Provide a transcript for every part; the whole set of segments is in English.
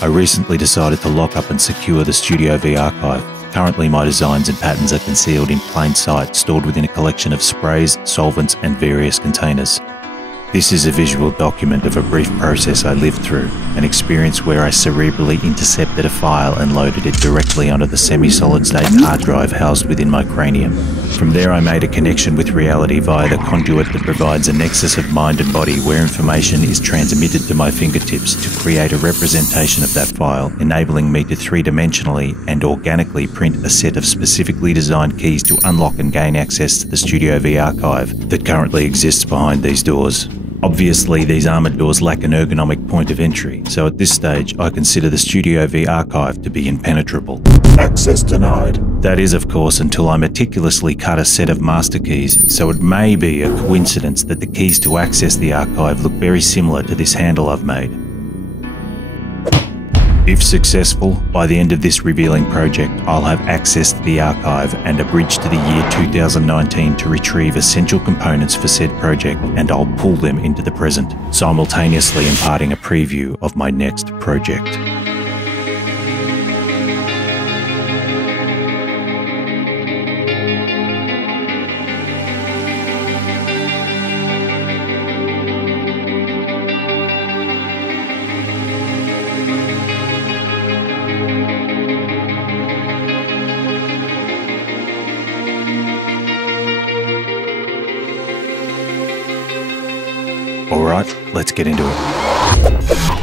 I recently decided to lock up and secure the Studio V archive. Currently my designs and patterns are concealed in plain sight, stored within a collection of sprays, solvents and various containers. This is a visual document of a brief process I lived through, an experience where I cerebrally intercepted a file and loaded it directly onto the semi-solid state hard drive housed within my cranium. From there I made a connection with reality via the conduit that provides a nexus of mind and body where information is transmitted to my fingertips to create a representation of that file, enabling me to three-dimensionally and organically print a set of specifically designed keys to unlock and gain access to the Studio V archive that currently exists behind these doors. Obviously, these armoured doors lack an ergonomic point of entry, so at this stage I consider the Studio V archive to be impenetrable. Access denied. That is, of course, until I meticulously cut a set of master keys, so it may be a coincidence that the keys to access the archive look very similar to this handle I've made. If successful, by the end of this revealing project, I'll have access to the archive and a bridge to the year 2019 to retrieve essential components for said project, and I'll pull them into the present, simultaneously imparting a preview of my next project. Alright, let's get into it.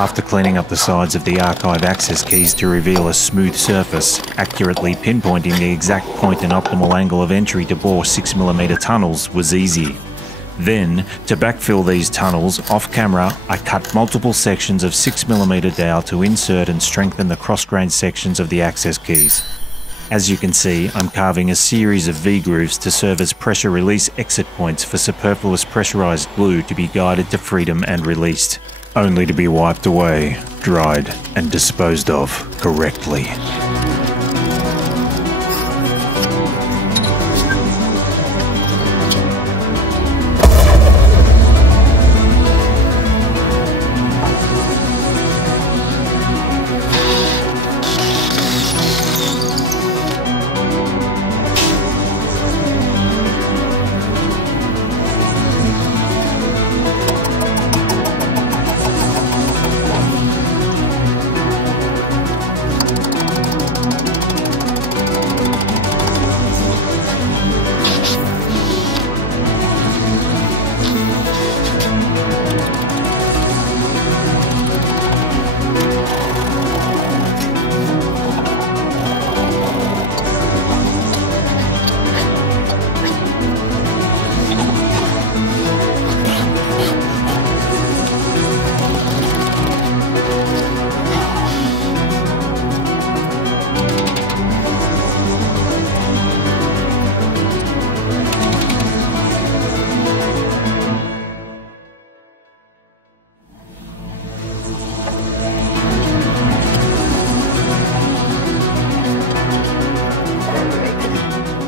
After cleaning up the sides of the archive access keys to reveal a smooth surface, accurately pinpointing the exact point and optimal angle of entry to bore 6mm tunnels was easy. Then, to backfill these tunnels, off camera, I cut multiple sections of 6mm dowel to insert and strengthen the cross-grain sections of the access keys. As you can see, I'm carving a series of V-grooves to serve as pressure release exit points for superfluous pressurized glue to be guided to freedom and released, only to be wiped away, dried, and disposed of correctly.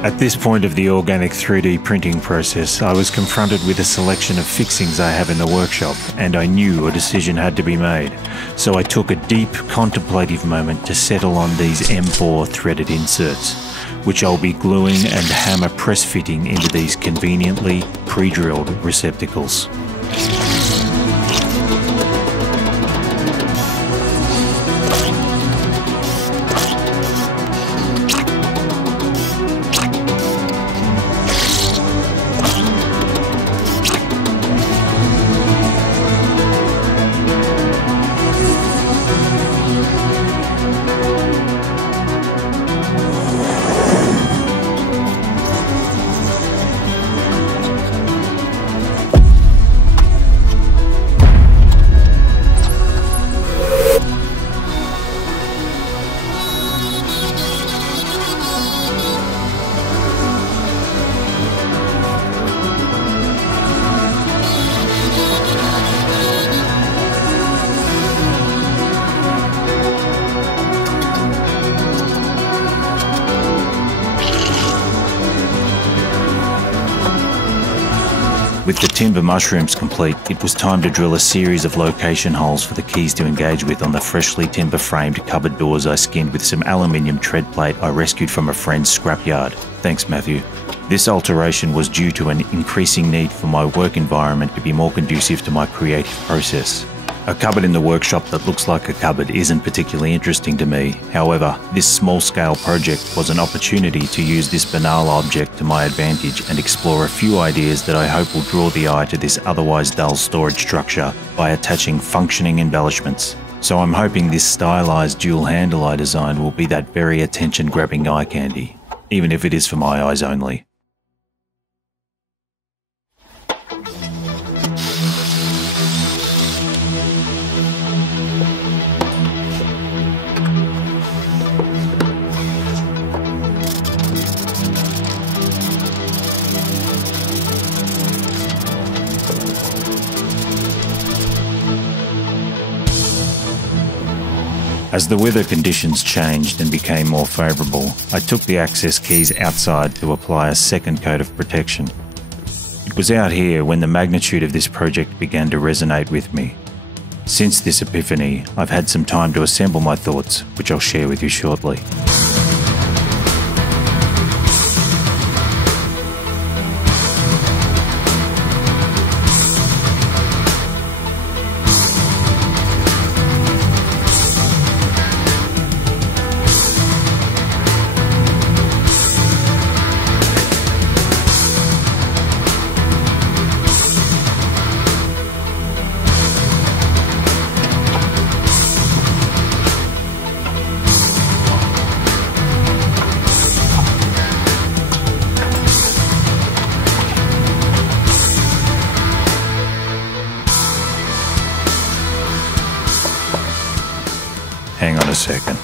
At this point of the organic 3D printing process, I was confronted with a selection of fixings I have in the workshop, and I knew a decision had to be made. So I took a deep, contemplative moment to settle on these M4 threaded inserts. which I'll be gluing and hammer press fitting into these conveniently pre-drilled receptacles. With the timber mushrooms complete, it was time to drill a series of location holes for the keys to engage with on the freshly timber-framed cupboard doors I skinned with some aluminium tread plate I rescued from a friend's scrapyard. Thanks, Matthew. This alteration was due to an increasing need for my work environment to be more conducive to my creative process. A cupboard in the workshop that looks like a cupboard isn't particularly interesting to me. However, this small-scale project was an opportunity to use this banal object to my advantage and explore a few ideas that I hope will draw the eye to this otherwise dull storage structure by attaching functioning embellishments. So I'm hoping this stylized dual handle I designed will be that very attention-grabbing eye candy, even if it is for my eyes only. As the weather conditions changed and became more favourable, I took the access keys outside to apply a second coat of protection. It was out here when the magnitude of this project began to resonate with me. Since this epiphany, I've had some time to assemble my thoughts, which I'll share with you shortly. Hang on a second.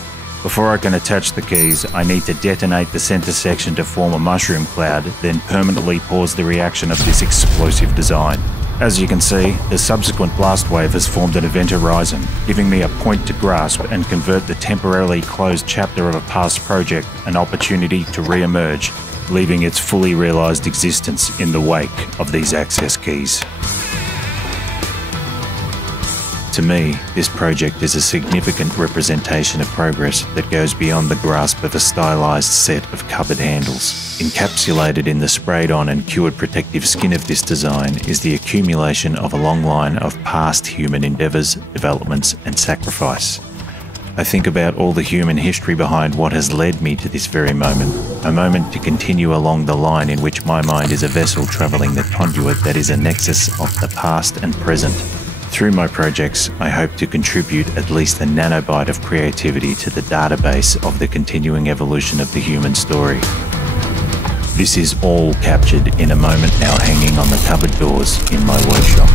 Before I can attach the keys, I need to detonate the center section to form a mushroom cloud, then permanently pause the reaction of this explosive design. As you can see, the subsequent blast wave has formed an event horizon, giving me a point to grasp and convert the temporarily closed chapter of a past project an opportunity to re-emerge, leaving its fully realized existence in the wake of these access keys. To me, this project is a significant representation of progress that goes beyond the grasp of a stylized set of cupboard handles. Encapsulated in the sprayed-on and cured protective skin of this design is the accumulation of a long line of past human endeavours, developments and sacrifice. I think about all the human history behind what has led me to this very moment, a moment to continue along the line in which my mind is a vessel travelling the conduit that is a nexus of the past and present. Through my projects, I hope to contribute at least a nanobyte of creativity to the database of the continuing evolution of the human story. This is all captured in a moment now hanging on the cupboard doors in my workshop.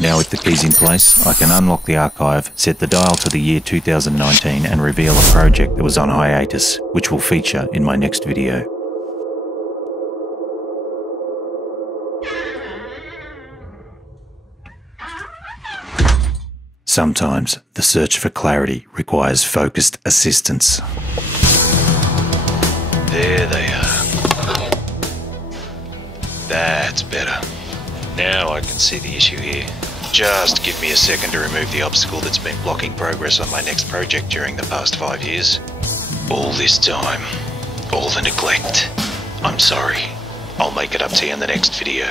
Now with the keys in place, I can unlock the archive, set the dial to the year 2019 and reveal a project that was on hiatus, which will feature in my next video. Sometimes the search for clarity requires focused assistance. There they are. That's better. Now I can see the issue here. Just give me a second to remove the obstacle that's been blocking progress on my next project during the past 5 years. All this time, all the neglect. I'm sorry. I'll make it up to you in the next video.